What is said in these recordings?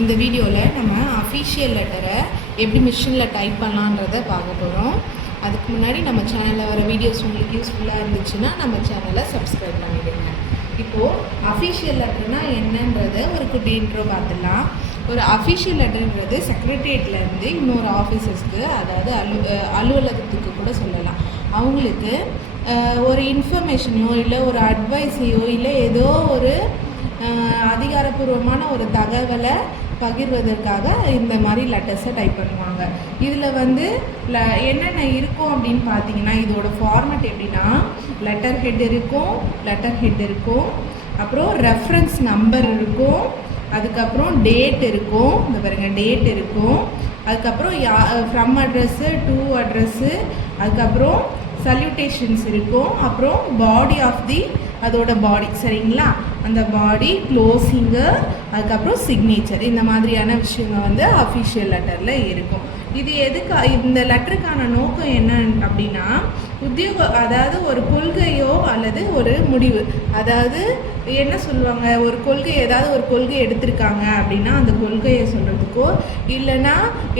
இந்த வீடியோவில் நம்ம அஃபிஷியல் லெட்டரை எப்படி மிஷினில் டைப் பண்ணலான்றதை பார்க்க போகிறோம். அதுக்கு முன்னாடி நம்ம சேனலில் வர வீடியோஸ் உங்களுக்கு யூஸ்ஃபுல்லாக இருந்துச்சுன்னா நம்ம சேனலை சப்ஸ்கிரைப் பண்ணிவிடுங்க. இப்போது அஃபிஷியல் லெட்டர்னால் என்னன்றதை ஒரு குட்டி இன்ட்ரோ பார்த்துடலாம். ஒரு அஃபிஷியல் லெட்டர்ன்றது செக்ரட்டரியேட்லேருந்து இன்னொரு ஆஃபீஸர்ஸ்க்கு, அதாவது அலுவலகத்துக்கு கூட சொல்லலாம், அவங்களுக்கு ஒரு இன்ஃபர்மேஷனையோ இல்லை ஒரு அட்வைஸையோ இல்லை ஏதோ ஒரு அதிகாரப்பூர்வமான ஒரு தகவலை பகிர்வதற்காக இந்த மாதிரி லெட்டர்ஸை டைப் பண்ணுவாங்க. இதில் வந்து என்னென்ன இருக்கும் அப்படின்னு பார்த்தீங்கன்னா, இதோட ஃபார்மேட் எப்படின்னா, லெட்டர் ஹெட் இருக்கும், அப்புறம் ரெஃபரன்ஸ் நம்பர் இருக்கும், அதுக்கப்புறம் டேட் இருக்கும், இந்த பாருங்க டேட் இருக்கும், அதுக்கப்புறம் ஃப்ரம் அட்ரஸ்ஸு டு அட்ரஸ்ஸு, அதுக்கப்புறம் சல்யூட்டேஷன்ஸ் இருக்கும், அப்புறம் பாடி ஆஃப் தி அதோட பாடி, சரிங்களா, அந்த பாடி, க்ளோசிங்கு, அதுக்கப்புறம் சிக்னேச்சர், இந்த மாதிரியான விஷயங்கள் வந்து அஃபிஷியல் லெட்டரில் இருக்கும். இது எதுக்கு, இந்த லெட்டருக்கான நோக்கம் என்ன அப்படின்னா, அதாவது ஒரு கொள்கையோ அல்லது ஒரு முடிவு, அதாவது என்ன சொல்லுவாங்க, ஒரு கொள்கை, ஏதாவது ஒரு கொள்கை எடுத்திருக்காங்க அப்படின்னா அந்த கொள்கையை சொல்கிறதுக்கோ, இல்லைன்னா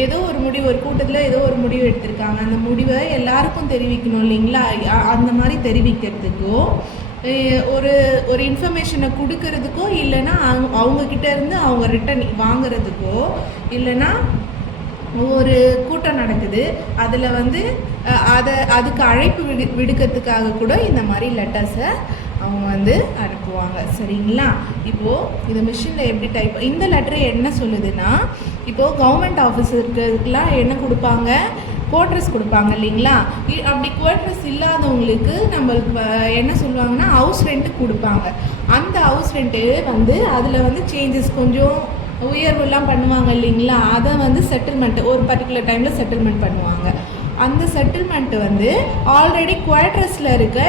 ஏதோ ஒரு முடிவு, ஒரு கூட்டத்தில் ஏதோ ஒரு முடிவு எடுத்திருக்காங்க, அந்த முடிவை எல்லாருக்கும் தெரிவிக்கணும் இல்லைங்களா, அந்த மாதிரி தெரிவிக்கிறதுக்கோ, ஒரு இன்ஃபர்மேஷனை கொடுக்கறதுக்கோ, இல்லைன்னா அவங்கக்கிட்ட இருந்து அவங்க ரிட்டன் வாங்கிறதுக்கோ, இல்லைன்னா ஒரு கூட்டம் நடக்குது அதில் வந்து அதுக்கு அழைப்பு விடுக்கிறதுக்காக கூட இந்த மாதிரி லெட்டர்ஸை அவங்க வந்து அனுப்புவாங்க, சரிங்களா. இப்போது இந்த மிஷினில் எப்படி டைப், இந்த லெட்டர் என்ன சொல்லுதுன்னா, இப்போது கவர்மெண்ட் ஆஃபீஸருக்குலாம் என்ன கொடுப்பாங்க, குவார்ட்டர்ஸ் கொடுப்பாங்க இல்லைங்களா. அப்படி குவார்ட்டர்ஸ் இல்லாதவங்களுக்கு நம்மளுக்கு என்ன சொல்லுவாங்கன்னா ஹவுஸ் ரெண்ட்டு கொடுப்பாங்க. அந்த ஹவுஸ் ரெண்ட்டு வந்து அதில் வந்து சேஞ்சஸ் கொஞ்சம் உயர்வுலாம் பண்ணுவாங்க இல்லைங்களா, அதை வந்து செட்டில்மெண்ட்டு ஒரு பர்டிகுலர் டைமில் செட்டில்மெண்ட் பண்ணுவாங்க. அந்த செட்டில்மெண்ட்டு வந்து ஆல்ரெடி குவார்ட்டர்ஸில் இருக்க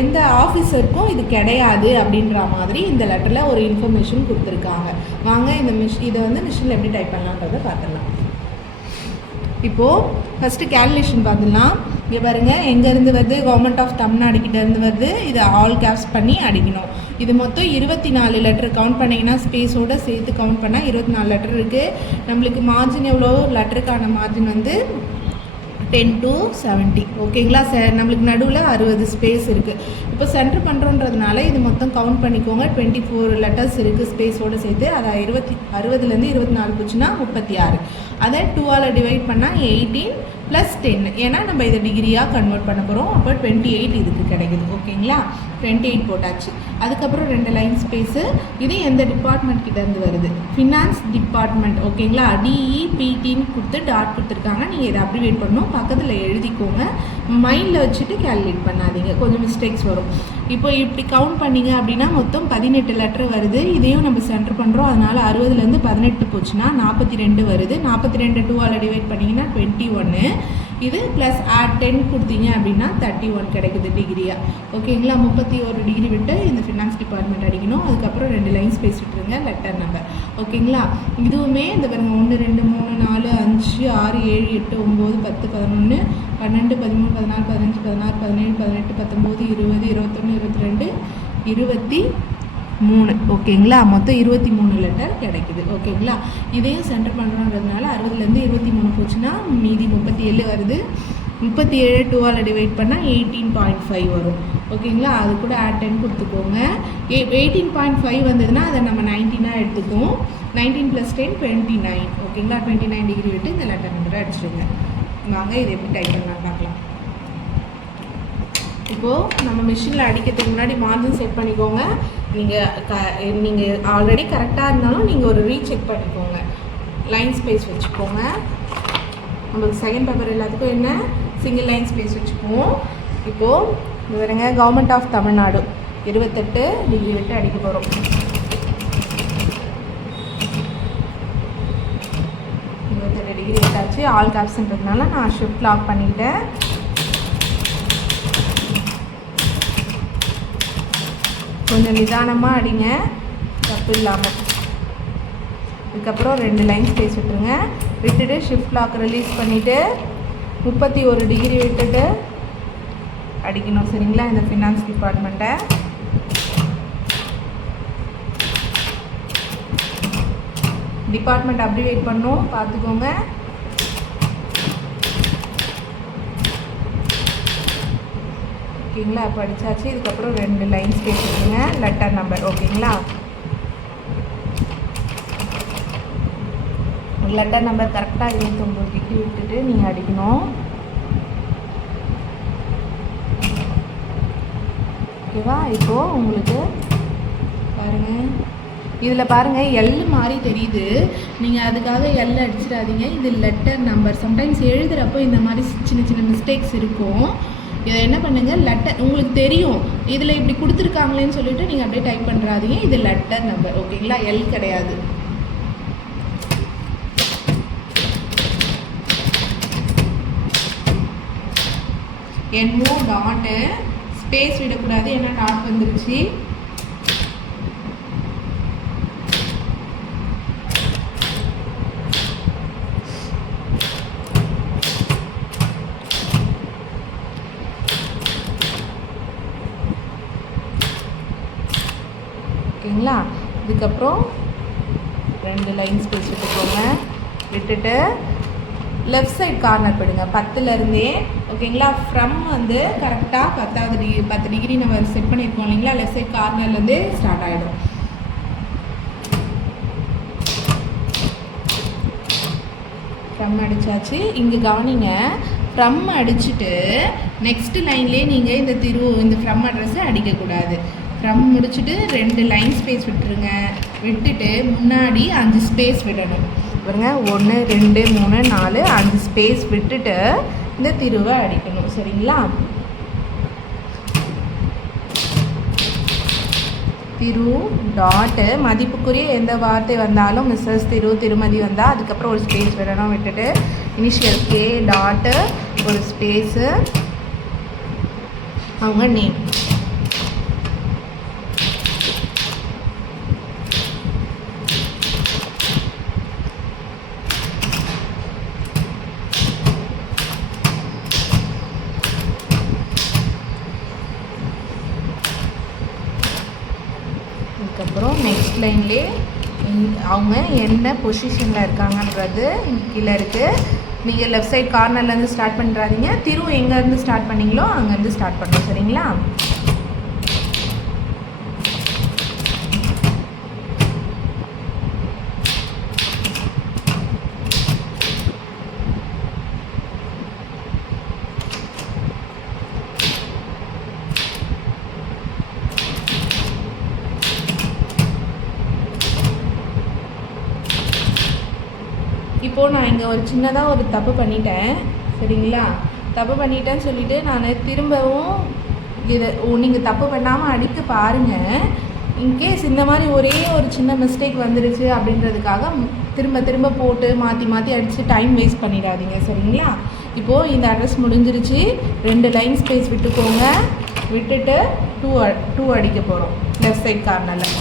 எந்த ஆஃபீஸருக்கும் இது கிடையாது அப்படின்ற மாதிரி இந்த லெட்டரில் ஒரு இன்ஃபர்மேஷன் கொடுத்துருக்காங்க. வாங்க இந்த இதை வந்து மிஷினில் எப்படி டைப் பண்ணலான்றதை பார்த்துடலாம். இப்போது ஃபஸ்ட்டு கேல்குலேஷன் பார்த்துடலாம். இங்கே பாருங்கள், எங்கேருந்து வருது, கவர்மெண்ட் ஆஃப் தமிழ்நாடு கிட்டேருந்து வருது. இதை ஆல் கேப்ஸ் பண்ணி அடிக்கணும். இது மொத்தம் 24 லெட்டர். கவுண்ட் பண்ணிங்கன்னா ஸ்பேஸோடு சேர்த்து கவுண்ட் பண்ணால் 24 லெட்டர் இருக்குது. நம்மளுக்கு மார்ஜின் எவ்வளோ, லெட்டருக்கான மார்ஜின் வந்து 10 to 70, ஓகேங்களா. நம்மளுக்கு நடுவில் 60 ஸ்பேஸ் இருக்குது. இப்போ சென்டர் பண்ணுறோன்றதுனால இது மொத்தம் கவுண்ட் பண்ணிக்கோங்க. 24 லெட்டர்ஸ் இருக்குது ஸ்பேஸோடு சேர்த்து. அதை 60லேருந்து 24 போச்சுன்னா 36. அதை 2ஆல் டிவைட் பண்ணால் 18 + 10, ஏன்னா நம்ம இதை டிகிரியாக கன்வெர்ட் பண்ண போகிறோம். அப்போ 28 இதுக்கு கிடைக்குது, ஓகேங்களா. 28 போட்டாச்சு. அதுக்கப்புறம் 2 லைன் ஸ்பேஸு. இது எந்த டிபார்ட்மெண்ட் கிட்டேருந்து வருது, ஃபினான்ஸ் டிபார்ட்மெண்ட், ஓகேங்களா. DEPTன்னு கொடுத்து டாட் கொடுத்துருக்காங்க. நீங்கள் இதை அப்ரிவேட் பண்ணணும், பக்கத்தில் எழுதிக்கோங்க. மைண்டில் வச்சுட்டு கேல்குலேட் பண்ணாதீங்க, கொஞ்சம் மிஸ்டேக்ஸ் வரும். இப்போ இப்படி கவுண்ட் பண்ணிங்க அப்படின்னா மொத்தம் 18 லெட்டர் வருது. இதையும் நம்ம சென்டர் பண்ணுறோம், அதனால் 60லேருந்து 18 போச்சுன்னா 42 வருது. 42 2ஆல் டிவைட் பண்ணிங்கன்னா 21. இது ப்ளஸ் ஆட் 10 கொடுத்தீங்க அப்படின்னா 31 கிடைக்குது டிகிரியாக, ஓகேங்களா. 31 டிகிரி விட்டு இந்த ஃபினான்ஸ் டிபார்ட்மெண்ட் அடிக்கணும். அதுக்கப்புறம் 2 லைன் ஸ்பேஸ் விட்டுருங்க, லெட்டர் நம்பர், ஓகேங்களா. இதுவுமே இந்த பாருங்க 1 2 3 4 5 6 7 8 9 10 11 12 13 14 15 16 17 18 19 20 21 22 23, ஓகேங்களா. மொத்தம் 23 லெட்டர் கிடைக்குது, ஓகேங்களா. இதையும் சென்டர் பண்ணுறோன்றதுனால 60லேருந்து 23 போச்சுன்னா மீதி 37 வருது. 37 2ஆல் டிவைட் பண்ணால் 18.5 வரும், ஓகேங்களா. அது கூட ஆட் 10 கொடுத்துக்கோங்க. 18.5 வந்ததுன்னா அதை நம்ம 19ஆக எடுத்துக்குவோம். 19 + 10 29, ஓகேங்களா. 29 டிகிரி விட்டு இந்த லெட்டர் நம்பரை அடிச்சிடுங்க. வாங்க இது எப்படி டைப் பண்ணலாம் பார்க்கலாம். இப்போது நம்ம மிஷினில் அடிக்கிறதுக்கு முன்னாடி மார்ஜின் செட் பண்ணிக்கோங்க. நீங்கள் ஆல்ரெடி கரெக்டாக இருந்தாலும் நீங்கள் ஒரு ரீசெக் பண்ணிக்கோங்க. லைன் ஸ்பேஸ் வச்சுக்கோங்க. நம்மளுக்கு செகண்ட் பேப்பர் எல்லாத்துக்கும் என்ன, சிங்கிள் லைன் ஸ்பேஸ் வச்சுக்குவோம். இப்போது இது வருங்க, கவர்மெண்ட் ஆஃப் தமிழ்நாடு 28 டிகிரி விட்டு அடிக்க போகிறோம். டிகிரி விட்டாச்சு. ஆல் கேப்ஸ்ன்றதுனால நான் ஷிஃப்ட் லாக் பண்ணிக்கிட்டேன். கொஞ்சம் நிதானமாக அடிங்க, தப்பு இல்லாமல். இதுக்கப்புறம் 2 லைன் ஸ்பேஸ் விட்டுருங்க. விட்டுட்டு ஷிஃப்ட் லாக் ரிலீஸ் பண்ணிவிட்டு 31 டிகிரி விட்டுட்டு அடிக்கணும், சரிங்களா. இந்த ஃபினான்ஸ் டிபார்ட்மெண்ட்டை டிபார்ட்மெண்ட் அப்ரிவேட் பண்ணோம், பார்த்துக்கோங்க. ஓகேங்களா, படித்தாச்சு. இதுக்கப்புறம் 2 லைன் ஸ்பேஸ் விட்டுருங்க, லெட்டர் நம்பர். ஓகேங்களா, லெட்டர் நம்பர் கரெக்டாக 29 டிகிரி விட்டுட்டு நீங்கள் அடிக்கணும். ஓகேவா, இப்போது உங்களுக்கு பாருங்கள், இதில் பாருங்கள் எல் மாதிரி தெரியுது. நீங்கள் அதுக்காக எல் அடிச்சிடாதீங்க. இது லெட்டர் நம்பர். சம்டைம்ஸ் எழுதுகிறப்போ இந்த மாதிரி சின்ன சின்ன மிஸ்டேக்ஸ் இருக்கும். இதை என்ன பண்ணுங்கள், லெட்டர் உங்களுக்கு தெரியும் இதில் இப்படி கொடுத்துருக்காங்களேன்னு சொல்லிவிட்டு நீங்கள் அப்படியே டைப் பண்ணுறாதீங்க. இது லெட்டர் நம்பர். ஓகேங்களா, எல் கிடையாது. NO டாட்டு ஸ்பேஸ் விடக்கூடாது, ஏன்னா டாட் வந்துருச்சு. ஓகேங்களா, இதுக்கப்புறம் 2 லைன் ஸ்பேஸ் விட்டுக்கோங்க. விட்டுட்டு லெஃப்ட் சைட் கார்னர் போயிடுங்க 10லேருந்தே. ஓகேங்களா, ஃப்ரம் வந்து கரெக்டாக 10 டிகிரி நம்ம செட் பண்ணியிருக்கோம் இல்லைங்களா, லெஃப்ட் சைட் கார்னர்லேருந்தே ஸ்டார்ட் ஆகிடும். ஃப்ரம் அடித்தாச்சு. இங்கே கவனிங்க, ஃப்ரம் அடிச்சுட்டு நெக்ஸ்ட் லைன்லேயே நீங்கள் இந்த ஃப்ரம் அட்ரஸை அடிக்கக்கூடாது. ஃப்ரம் முடிச்சுட்டு 2 லைன் ஸ்பேஸ் விட்டுருங்க. விட்டுட்டு முன்னாடி 5 ஸ்பேஸ் விடணும். பாருங்க, 1 2 3 4 5 ஸ்பேஸ் விட்டுட்டு இந்த திருவை அடிக்கணும். சரிங்களா, திரு டாட்டு மதிப்புக்குரிய எந்த வார்த்தை வந்தாலும் மிஸ்ஸஸ் திரு திருமதி வந்தால் அதுக்கப்புறம் ஒரு ஸ்பேஸ் விடணும். விட்டுட்டு இனிஷியல் கே டாட்டு ஒரு ஸ்பேஸு, அவங்க நேம். அதுக்கப்புறம் நெக்ஸ்ட் லைன்லேயே அவங்க என்ன பொசிஷனில் இருக்காங்கன்றது கீழே இருக்குது. நீங்கள் லெஃப்ட் சைட் கார்னர்லேருந்து ஸ்டார்ட் பண்ணுறாதீங்க. திரு எங்கேருந்து ஸ்டார்ட் பண்ணிங்களோ அங்கேருந்து ஸ்டார்ட் பண்ணுறோம். சரிங்களா, இப்போது நான் இங்கே ஒரு சின்னதாக ஒரு தப்பு பண்ணிட்டேன். சரிங்களா, தப்பு பண்ணிட்டேன்னு சொல்லிவிட்டு நான் திரும்பவும் இதை நீங்கள் தப்பு பண்ணாமல் அடிக்க பாருங்கள். இன்கேஸ் இந்த மாதிரி ஒரே ஒரு சின்ன மிஸ்டேக் வந்துடுச்சு அப்படின்றதுக்காக திரும்ப போட்டு மாற்றி அடித்து டைம் வேஸ்ட் பண்ணிடாதீங்க. சரிங்களா, இப்போது இந்த அட்ரஸ் முடிஞ்சிருச்சு. 2 லைன் ஸ்பேஸ் விட்டுக்கோங்க. விட்டுட்டு 2 அடிக்க போகிறோம். லெஃப்ட் சைட் கார்னரில்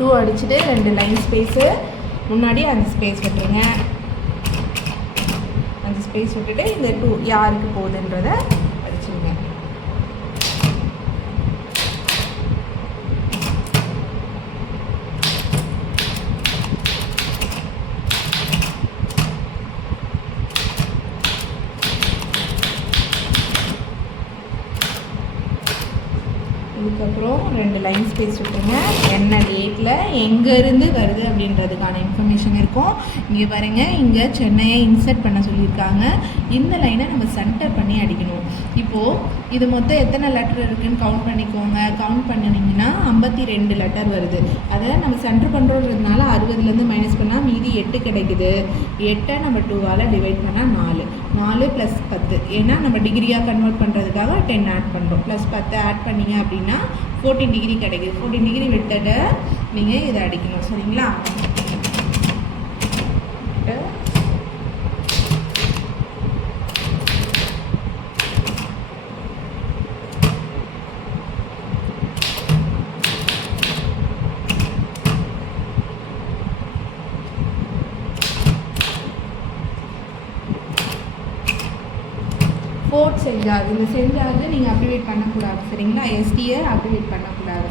2 அடிச்சுட்டு 2 லைன் ஸ்பேஸு, முன்னாடி 5 ஸ்பேஸ் விட்டுருங்க. 5 ஸ்பேஸ் விட்டுட்டு இந்த 2 யாருக்கு போகுதுன்றதை அடிச்சுருங்க. அதுக்கப்புறம் 2 லைன் ஸ்பேஸ் விட்டுருங்க. என்ன டேட்டில் எங்கேருந்து வருது அப்படின்றதுக்கான இன்ஃபர்மேஷன் இருக்கும். இங்கே பாருங்கள், இங்கே சென்னையை இன்சர்ட் பண்ண சொல்லியிருக்காங்க. இந்த லைனை நம்ம சென்டர் பண்ணி அடிக்கணும். இப்போது இது மொத்தம் எத்தனை லெட்டர் இருக்குதுன்னு கவுண்ட் பண்ணிக்கோங்க. கவுண்ட் பண்ணினீங்கன்னா 52 லெட்டர் வருது. அதை நம்ம சென்டர் பண்ணுறதுனால 60லேருந்து மைனஸ் பண்ணால் மீதி 8 கிடைக்குது. 8 நம்ம 2ஆல் டிவைட் பண்ணால் 4 + 10. ஏன்னா நம்ம டிகிரியாக கன்வெர்ட் பண்ணுறதுக்காக 10 ஆட் பண்ணுறோம். +10 ஆட் பண்ணிங்க அப்படின்னா 14 டிகிரி கிடைக்குது. 14 டிகிரி விட்டுட்டு நீங்கள் இதை அடிக்கணும். சரிங்களா, ஃபோர்த் செஞ்சார்ஜ். இந்த செஞ்சார்ஜை நீங்கள் அப்டிவேட் பண்ணக்கூடாது. சரிங்களா, எஸ்டியை அப்டிவேட் பண்ணக்கூடாது.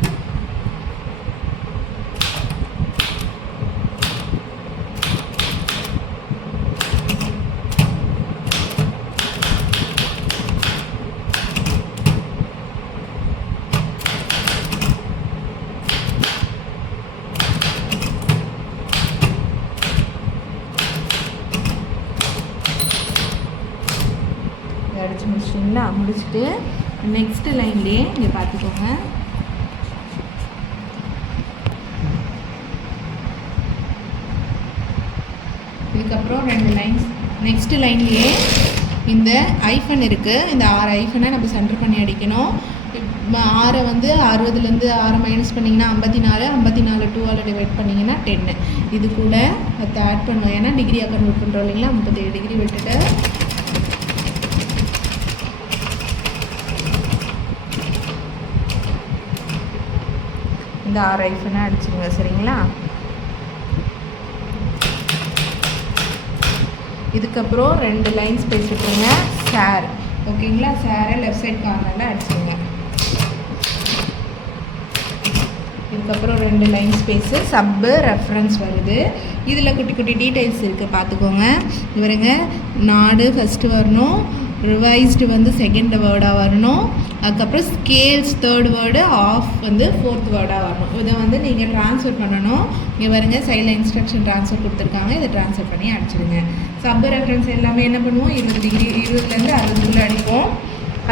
முடிச்சிட்டிங்களா? முடிச்சுட்டு நெக்ஸ்ட்டு லைன்லேயே இங்கே பார்த்துக்கோங்க. இதுக்கப்புறம் 2 லைன்ஸ் நெக்ஸ்ட்டு லைன்லேயே இந்த ஐஃபன் இருக்குது. இந்த 6 ஐஃபனை நம்ம சென்டர் பண்ணி அடிக்கணும். 6 வந்து 60லேருந்து 6 மைனஸ் பண்ணிங்கன்னா 54, 54 2ஆல் டிவைட் பண்ணிங்கன்னா 10. இது கூட 10 ஆட் பண்ணணும். ஏன்னா டிகிரியாக கன்வெர்ட் பண்ணுறோம் இல்லைங்களா? 37 டிகிரி விட்டுட்டு இந்த 6 ஐஃபனை அடிச்சுங்க. சரிங்களா? இதுக்கப்புறம் 2 லைன் ஸ்பேஸ் விட்டுருங்க. ஷேர் ஓகேங்களா? ஷேரை லெஃப்ட் சைட் கார்னரில் அடிச்சுங்க. இதுக்கப்புறம் 2 லைன் ஸ்பேஸு சப்பு ரெஃபரன்ஸ் வருது. இதில் குட்டி குட்டி டீட்டெயில்ஸ் இருக்குது, பார்த்துக்கோங்க. இவருங்க நாடு ஃபஸ்ட்டு வரணும், ரிவைஸ்டு வந்து செகண்ட் வேர்டாக வரணும், அதுக்கப்புறம் ஸ்கேல்ஸ் தேர்ட் வேர்டு, ஆஃப் வந்து ஃபோர்த் வேர்டாக வரணும். இதை வந்து நீங்கள் ட்ரான்ஸ்ஃபர் பண்ணணும். இங்கே வருங்க சைடில் இன்ஸ்ட்ரக்ஷன் ட்ரான்ஸ்ஃபர் கொடுத்துருக்காங்க, இதை ட்ரான்ஸ்ஃபர் பண்ணி அடிச்சிடுங்க. சப்பு ரெஃபரன்ஸ் எல்லாமே என்ன பண்ணுவோம், 20 டிகிரி 20லேருந்து 60 அடிப்போம்.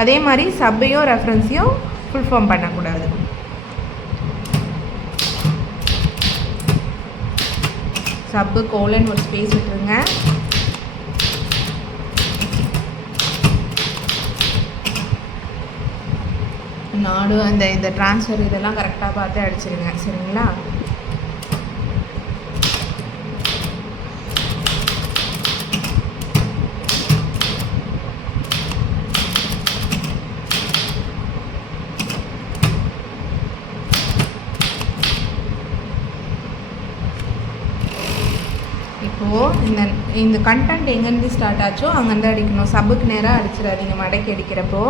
அதே மாதிரி சப்பையும் ரெஃபரன்ஸையும் ஃபுல் ஃபார்ம் பண்ணக்கூடாது. சப்பு கோலன் ஒரு ஸ்பேஸ் விட்டுருங்க. நாடு அந்த இந்த ட்ரான்ஸ்ஃபர் இதெல்லாம் கரெக்டாக பார்த்து அடிச்சிருங்க. சரிங்களா? இப்போது இந்த கண்டென்ட் எங்கேருந்து ஸ்டார்ட் ஆச்சோ அங்கேருந்து அடிக்கணும். சப்புக்கு நேராக அடிச்சிடாதீங்க மடக்கி அடிக்கிறப்போ.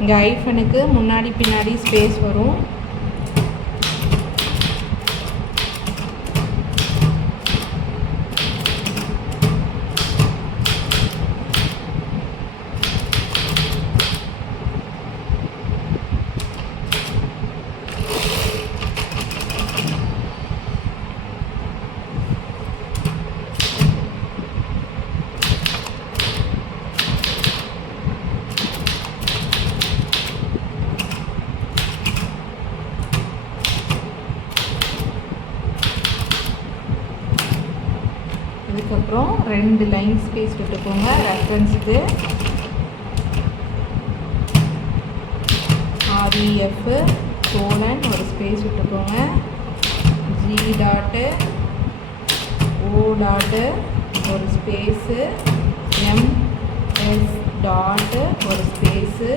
இங்கே ஐஃபனுக்கு முன்னாடி பின்னாடி ஸ்பேஸ் வரும். அதுக்கப்புறம் 2 லைன் ஸ்பேஸ் விட்டுக்கோங்க ரெஃபரன்ஸுக்கு. REF கோலன் ஒரு ஸ்பேஸ் விட்டுக்கோங்க. G டாட்டு O டாட்டு ஒரு ஸ்பேஸு, MS டாட்டு ஒரு ஸ்பேஸு,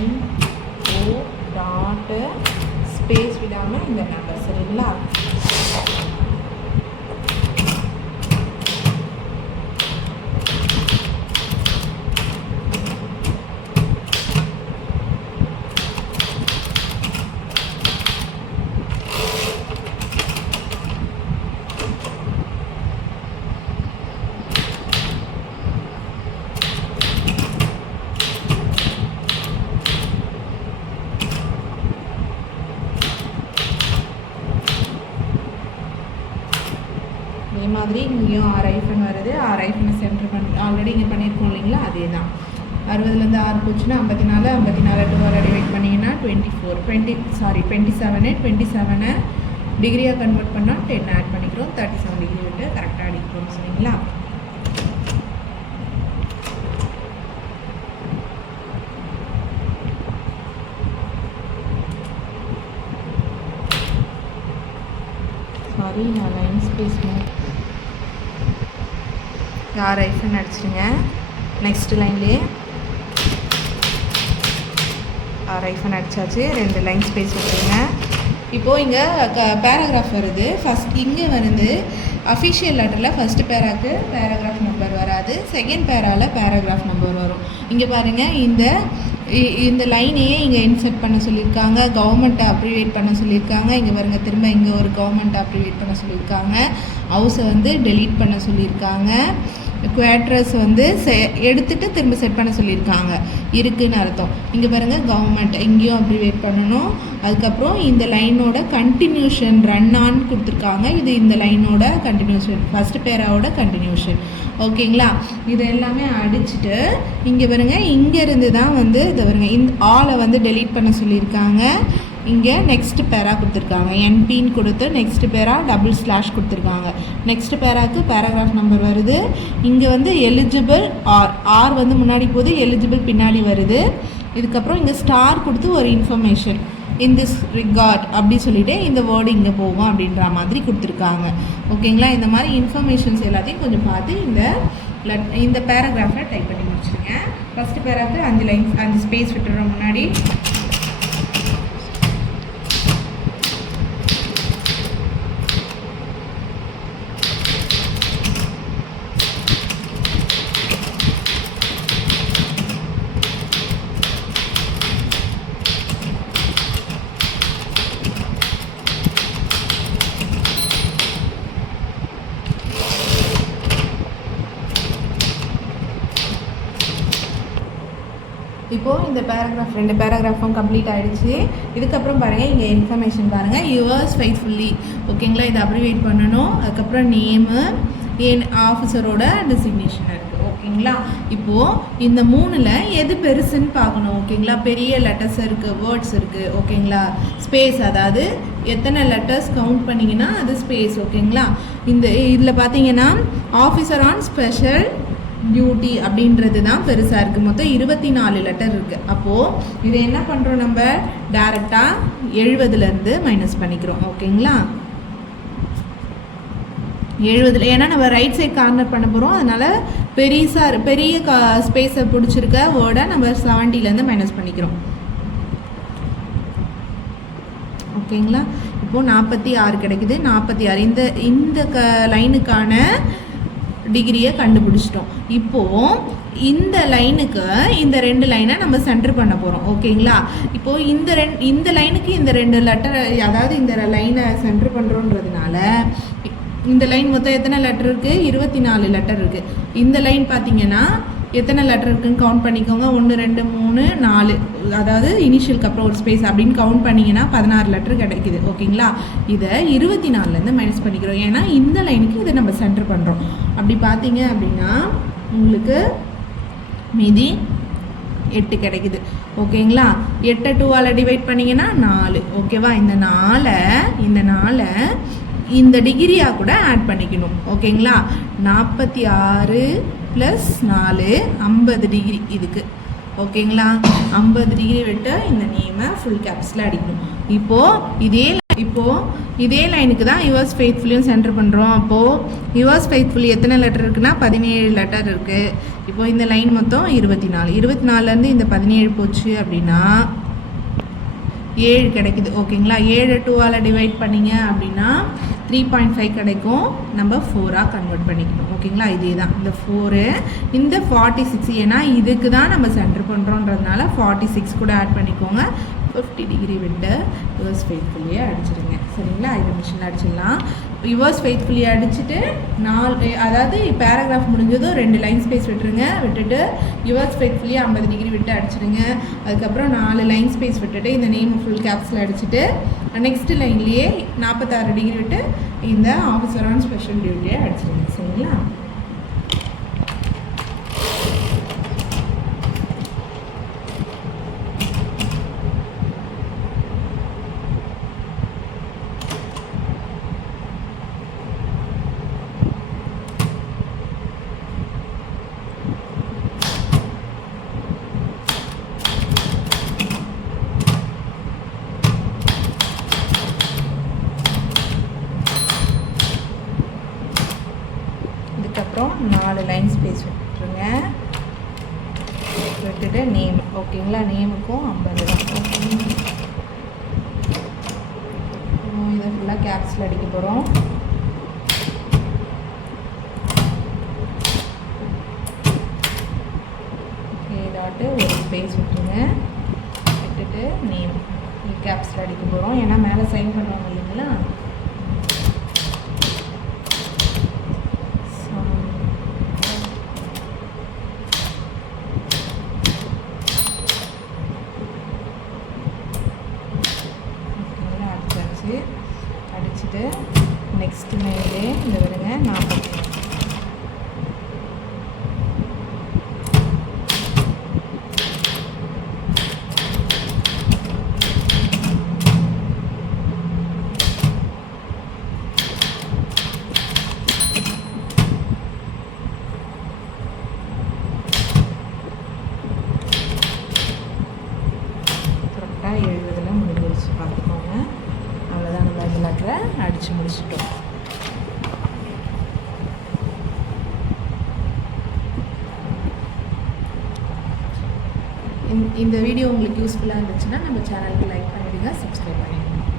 NO டாட்டு ஸ்பேஸ் விடாமல் இந்த நம்பர். சரிங்களா? அதே மாதிரி இங்கேயும் 6 ஐஃபன் வருது. 6 ஐஃபனை சென்டர் ஆல்ரெடி இங்கே பண்ணியிருக்கோம் இல்லைங்களா? அதே தான். 60லேருந்து 6 போச்சுன்னா 54, 54 2ஆல் டிவைட் பண்ணிங்கன்னா 27 டிகிரியாக கன்வெர்ட் பண்ணால் 10 ஆட் பண்ணிக்கிறோம். 37 டிகிரி விட்டு கரெக்டாக அடிக்கிறோம். சரிங்களா? சாரி, நான் லைன் ஸ்பேஸ் 6 ஐஃபன் அடிச்சிடுங்க. நெக்ஸ்ட் லைன்லேயே 6 ஐஃபன் அடித்தாச்சு. 2 லைன் ஸ்பேஸ் விட்டுருங்க. இப்போது இங்கே பேராகிராஃப் வருது. ஃபஸ்ட் இங்கே வந்து அஃபிஷியல் லெட்டரில் ஃபஸ்ட்டு பேராக்கு பேராகிராஃப் நம்பர் வராது, செகண்ட் பேராவில் பேராகிராஃப் நம்பர் வரும். இங்கே பாருங்கள், இந்த லைனையே இங்கே இன்சர்ட் பண்ண சொல்லியிருக்காங்க, கவர்மெண்ட்டை அப்ரிவேட் பண்ண சொல்லியிருக்காங்க. இங்கே பாருங்கள், திரும்ப இங்கே ஒரு கவர்மெண்ட்டை அப்ரிவேட் பண்ண சொல்லியிருக்காங்க. ஹவுஸை வந்து டெலீட் பண்ண சொல்லியிருக்காங்க. குவாட்ரஸ் வந்து எடுத்துகிட்டு திரும்ப செட் பண்ண சொல்லியிருக்காங்க, இருக்குதுன்னு அர்த்தம். இங்கே பாருங்கள், கவர்மெண்ட் இங்கேயும் அப்ரிவேட் பண்ணணும். அதுக்கப்புறம் இந்த லைனோட கண்டினியூஷன் ரன் ஆன் கொடுத்துருக்காங்க. இது இந்த லைனோட கண்டினியூஷன், ஃபஸ்ட்டு பேராவோட கண்டினியூஷன். ஓகேங்களா? இது எல்லாமே அடிச்சுட்டு இங்கே பாருங்கள், இங்கேருந்து தான் வந்து இதை பாருங்கள், இந்த ஆளை வந்து டெலீட் பண்ண சொல்லியிருக்காங்க. இங்கே நெக்ஸ்ட் பேரா கொடுத்துருக்காங்க, என்பின்னு கொடுத்து நெக்ஸ்ட் பேரா // கொடுத்துருக்காங்க. நெக்ஸ்ட் பேராக்கு பேராகிராஃப் நம்பர் வருது. இங்கே வந்து எலிஜிபிள் ஆர் வந்து முன்னாடி போகுது, எலிஜிபிள் பின்னாடி வருது. இதுக்கப்புறம் இங்கே ஸ்டார் கொடுத்து ஒரு இன்ஃபர்மேஷன் இன் திஸ் ரிகார்ட் அப்படி சொல்லிவிட்டு இந்த வேர்டு இங்கே போகும் அப்படின்ற மாதிரி கொடுத்துருக்காங்க. ஓகேங்களா? இந்த மாதிரி இன்ஃபர்மேஷன்ஸ் எல்லாத்தையும் கொஞ்சம் பார்த்து இந்த பேராகிராஃபை டைப் பண்ணி முடிச்சுருங்க. ஃபஸ்ட்டு பேராக்கு 5 லைன்ஸ் 5 ஸ்பேஸ் விட்டுறோம் முன்னாடி. இப்போது இந்த பேராகிராஃப் 2 பேராகிராஃபும் கம்ப்ளீட் ஆகிடுச்சு. இதுக்கப்புறம் பாருங்கள், இங்கே இன்ஃபர்மேஷன் பாருங்கள், யுவர்ஸ் ஃபெய்த்ஃபுல்லி. ஓகேங்களா? இதை அப்ரிவேட் பண்ணணும். அதுக்கப்புறம் நேமு, ஆஃபீஸரோட டெசிக்னேஷன் இருக்குது. ஓகேங்களா? இப்போது இந்த 3ல் எது பெருசுன்னு பார்க்கணும். ஓகேங்களா? பெரிய லெட்டர்ஸ் இருக்குது, வேர்ட்ஸ் இருக்குது. ஓகேங்களா? ஸ்பேஸ், அதாவது எத்தனை லெட்டர்ஸ் கவுண்ட் பண்ணிங்கன்னா அது ஸ்பேஸ். ஓகேங்களா? இதில் பார்த்தீங்கன்னா ஆஃபீஸர் ஆன் ஸ்பெஷல் டியூட்டி அப்படின்றது தான் பெருசாக இருக்குது. மொத்தம் 24 லெட்டர் இருக்குது. அப்போது இதை என்ன பண்ணுறோம், நம்ம டைரெக்டாக 70லேருந்து மைனஸ் பண்ணிக்கிறோம். ஓகேங்களா? 70, ஏன்னா நம்ம ரைட் சைட் கார்னர் பண்ண போகிறோம். அதனால் பெரிய ஸ்பேஸை பிடிச்சிருக்க வேர்டை நம்ம 70லேருந்து மைனஸ் பண்ணிக்கிறோம். ஓகேங்களா? இப்போது 46 கிடைக்குது. 46 இந்த லைனுக்கான டிகிரியை கண்டுபிடிச்சிட்டோம். இப்போது இந்த லைனுக்கு இந்த 2 லைனை நம்ம சென்டர் பண்ண போகிறோம். ஓகேங்களா? இப்போது இந்த லைனுக்கு இந்த 2 லெட்டர், அதாவது இந்த லைனை சென்டர் பண்ணுறோன்றதுனால இந்த லைன் மொத்தம் எத்தனை லெட்டர் இருக்குது? 24 லெட்டர் இருக்குது. இந்த லைன் பார்த்தீங்கன்னா எத்தனை லெட்டர் இருக்குதுன்னு கவுண்ட் பண்ணிக்கோங்க. 1 2 3 4, அதாவது இனிஷியலுக்கு அப்புறம் ஒரு ஸ்பேஸ் அப்படின்னு கவுண்ட் பண்ணிங்கன்னா 16 லெட்டர் கிடைக்குது. ஓகேங்களா? இதை 24லேருந்து மைனஸ் பண்ணிக்கிறோம், ஏன்னா இந்த லைனுக்கு இதை நம்ம சென்டர் பண்ணுறோம். அப்படி பார்த்தீங்க அப்படின்னா உங்களுக்கு மீதி 8 கிடைக்குது. ஓகேங்களா? 8 2ஆல் டிவைட் பண்ணிங்கன்னா 4. ஓகேவா? இந்த 4 இந்த டிகிரியாக கூட ஆட் பண்ணிக்கணும். ஓகேங்களா? 46 + 4 50 டிகிரி இதுக்கு. ஓகேங்களா? 50 டிகிரி விட்டு இந்த நேமை ஃபுல் கேப்ஸில் அடிக்கணும். இப்போது இதே லைனுக்கு தான் யுவர்ஸ் ஃபெய்த்ஃபுல்லியும் சென்டர் பண்ணுறோம். அப்போது யுவர்ஸ் ஃபெய்த்ஃபுல்லி எத்தனை லெட்டர் இருக்குன்னா 17 லெட்டர் இருக்குது. இப்போது இந்த லைன் மொத்தம் 24. 24லேருந்து இந்த 17 போச்சு அப்படின்னா 7 கிடைக்குது. ஓகேங்களா? 7 2ஆல் டிவைட் பண்ணிங்க அப்படின்னா 3.5 கிடைக்கும். நம்ம 4ஆக கன்வெர்ட் பண்ணிக்கணும். ஓகேங்களா? இதே தான் இந்த 4 இந்த 46, ஏன்னா இதுக்கு தான் நம்ம சென்டர் பண்ணுறோன்றதுனால 46 கூட ஆட் பண்ணிக்கோங்க. 50 டிகிரி விட்டு யுவர்ஸ் ஃபெய்த்ஃபுல்லியை அடிச்சிடுங்க. சரிங்களா? இது மிஷினில் அடிச்சிடலாம். யுவர்ஸ் ஃபெய்த்ஃபுல்லி அடிச்சுட்டு 4, அதாவது பேராகிராஃப் முடிஞ்சதும் 2 லைன் ஸ்பேஸ் விட்டுட்டு யுவர்ஸ் ஃபெய்த்ஃபுல்லி 50 டிகிரி விட்டு அடிச்சிடுங்க. அதுக்கப்புறம் 4 லைன் ஸ்பேஸ் விட்டுட்டு இந்த நேம் ஃபுல் கேப்ஸில் அடிச்சுட்டு நெக்ஸ்ட் லைன்லேயே 46 டிகிரி விட்டு இந்த ஆஃபீஸர் ஆன் ஸ்பெஷல் டியூட்டியை அடிச்சிடுங்க. சரிங்களா? இதுக்கப்புறம் 4 லைன் ஸ்பேஸ் விட்டுட்டு நேம். ஓகேங்களா? நேமுக்கும் 50 தான். இதை ஃபுல்லாக கேப்ஸில் அடிக்க போகிறோம். இதாட்டு ஒரு ஸ்பேஸ் விட்டுட்டு நேம் கேப்ஸில் அடிக்க போகிறோம், ஏன்னா மேலே சைன் பண்ணுவாங்க இல்லைங்களா? அடித்து முடிச்சிட்டோம். இந்த வீடியோ உங்களுக்கு யூஸ்ஃபுல்லாக இருந்துச்சுன்னா நம்ம சேனலுக்கு லைக் பண்ணிவிடுங்க, சப்ஸ்கிரைப் பண்ணிடுங்க.